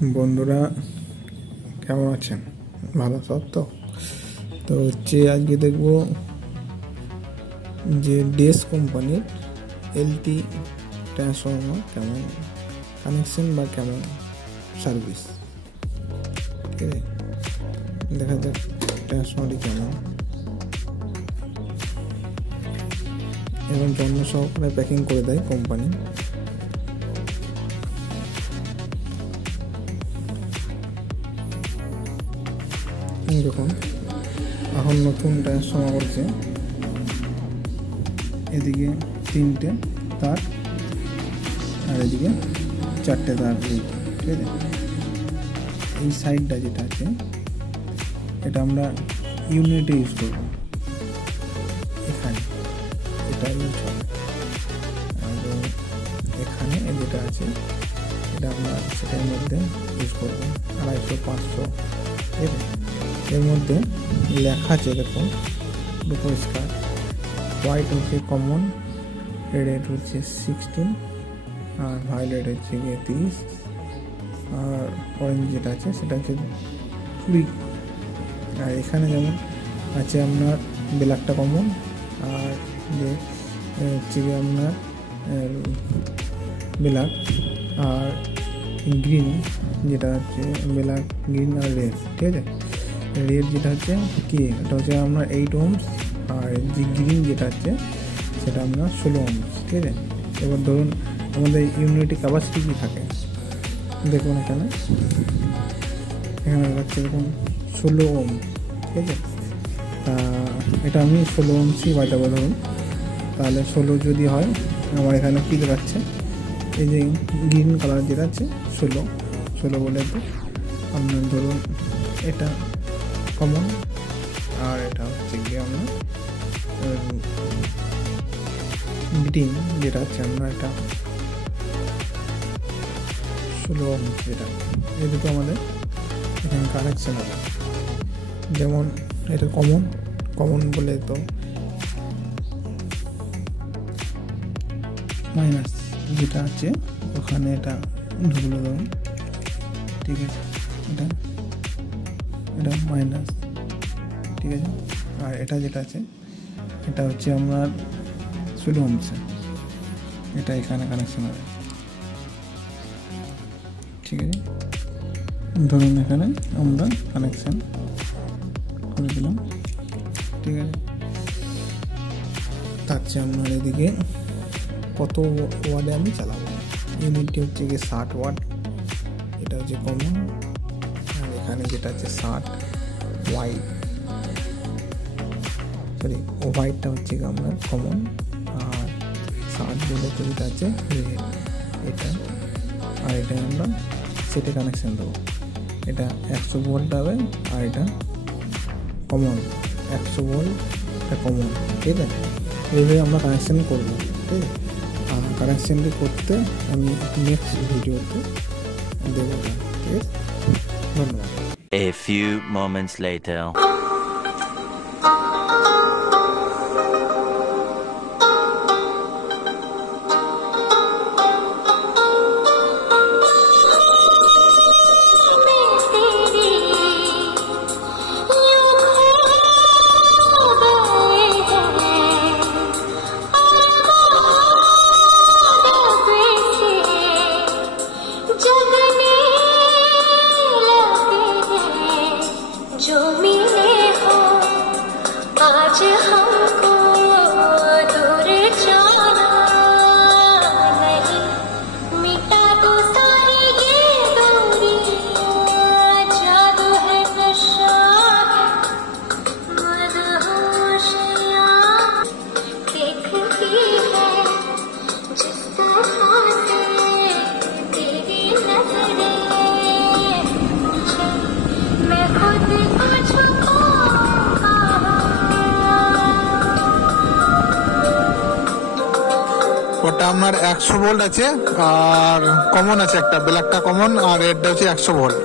বন্ধুরা কেমন আছেন? ভালো সব তো? তো আজকে দেখব যে ডেস কোম্পানির এলটি ট্রান্সফর্মার কেমন কানেকশন বা কেমন সার্ভিস। ঠিক আছে, দেখা যাক ট্রান্সফর্মারটি কেমন। এবং যত্ন সহকারে প্যাকিং করে দেয় কোম্পানি। দেখুন এখন নতুন ট্রান্সফর্মার করছে, এদিকে 3টে তার আর এদিকে 4টে তার। ঠিক আছে, এই সাইডটা যেটা আছে এটা আমরা ইউনিটে ইউজ করব, এখানে এটা ইউজ হবে। আর এখানে যেটা আছে এটা আমরা সেটার মধ্যে ইউজ করবো 250-500। ঠিক আছে, এর মধ্যে লেখা আছে দেখুন পুরো পরিষ্কার। হোয়াইট হচ্ছে কমন, রেড হচ্ছে 16 আর ভায়োলেট হচ্ছে 30 আর অরেঞ্জ যেটা আছে সেটা হচ্ছে 20। আর এখানে যেমন আছে আপনার ব্ল্যাকটা কমন, আর যে হচ্ছে গিয়ে আপনার ব্ল্যাক আর গ্রিন যেটা হচ্ছে ব্ল্যাক, গ্রিন আর রেড। ঠিক আছে, রেড যেটা হচ্ছে কি এটা হচ্ছে আপনার 8 ohms আর যে গ্রিন যেটা হচ্ছে সেটা আপনার 16 ohms। ঠিক আছে, এবার ধরুন আমাদের ইউনিটি ক্যাপাসিটি কী থাকে দেখুন, এখানে দেখাচ্ছে দেখুন 16 ohm। ঠিক আছে, তা এটা আমি 16 ohmsই বাজাবো ধরুন। তাহলে 16 যদি হয় আমার এখানে কী দেখাচ্ছে, এই যে গ্রিন কালার যেটা আছে 16 বলে তো আপনার ধরুন এটা কমন আর এটা হচ্ছে গিয়ে আপনার গ্রিন যেটা হচ্ছে আপনার এটা 16 ohms যেটা। এই দুটো আমাদের এখানে কানেকশন হবে। যেমন এটা কমন বলে তো মাইনাস যেটা আছে ওখানে এটা ঢুকলো ধরুন। ঠিক আছে, এটা মাইনাস। ঠিক আছে, আর এটা যেটা আছে এটা হচ্ছে আপনার 16 ohms, এটা এখানে কানেকশন হবে। ঠিক আছে, ধরুন এখানে আমরা কানেকশন করে দিলাম। ঠিক আছে, তার চেয়ে আপনার এদিকে কত ওয়াটে আমি চালাবো। ইউনিটটি হচ্ছে গিয়ে 60 ওয়াট, এটা হচ্ছে কমন। আর এখানে যেটা আছে 60 হোয়াইটটা হচ্ছে গিয়ে আপনার কমন, আর 60 বলে তো যেটা আছে রেড এটা। আর এটা আমরা সেটে কানেকশান দেবো, এটা 100 ভোল্ট হবে আর এটা কমন 100 ভোল্ট, এটা কমন। ঠিক আছে, এইভাবে আমরা কানেকশান করবো। ঠিক আছে, আর কানেকশানটি করতে আমি নেক্সট ভিডিওতে দেবো। ঠিক আছে, ধন্যবাদ। A few moments later. जो मिले हो आज हमको दूर जाना नहीं, मिटा दो सारी ये दूरियां, जादू है नशा मदहोशियां देखती है जिस तरह से तेरी नजरें, मैं खुद को छुपाऊंगा। ওটা আপনার 100 ভোল্ট আছে আর কমন আছে, একটা ব্ল্যাকটা কমন আর রেডটা হচ্ছে 100 ভোল্ট।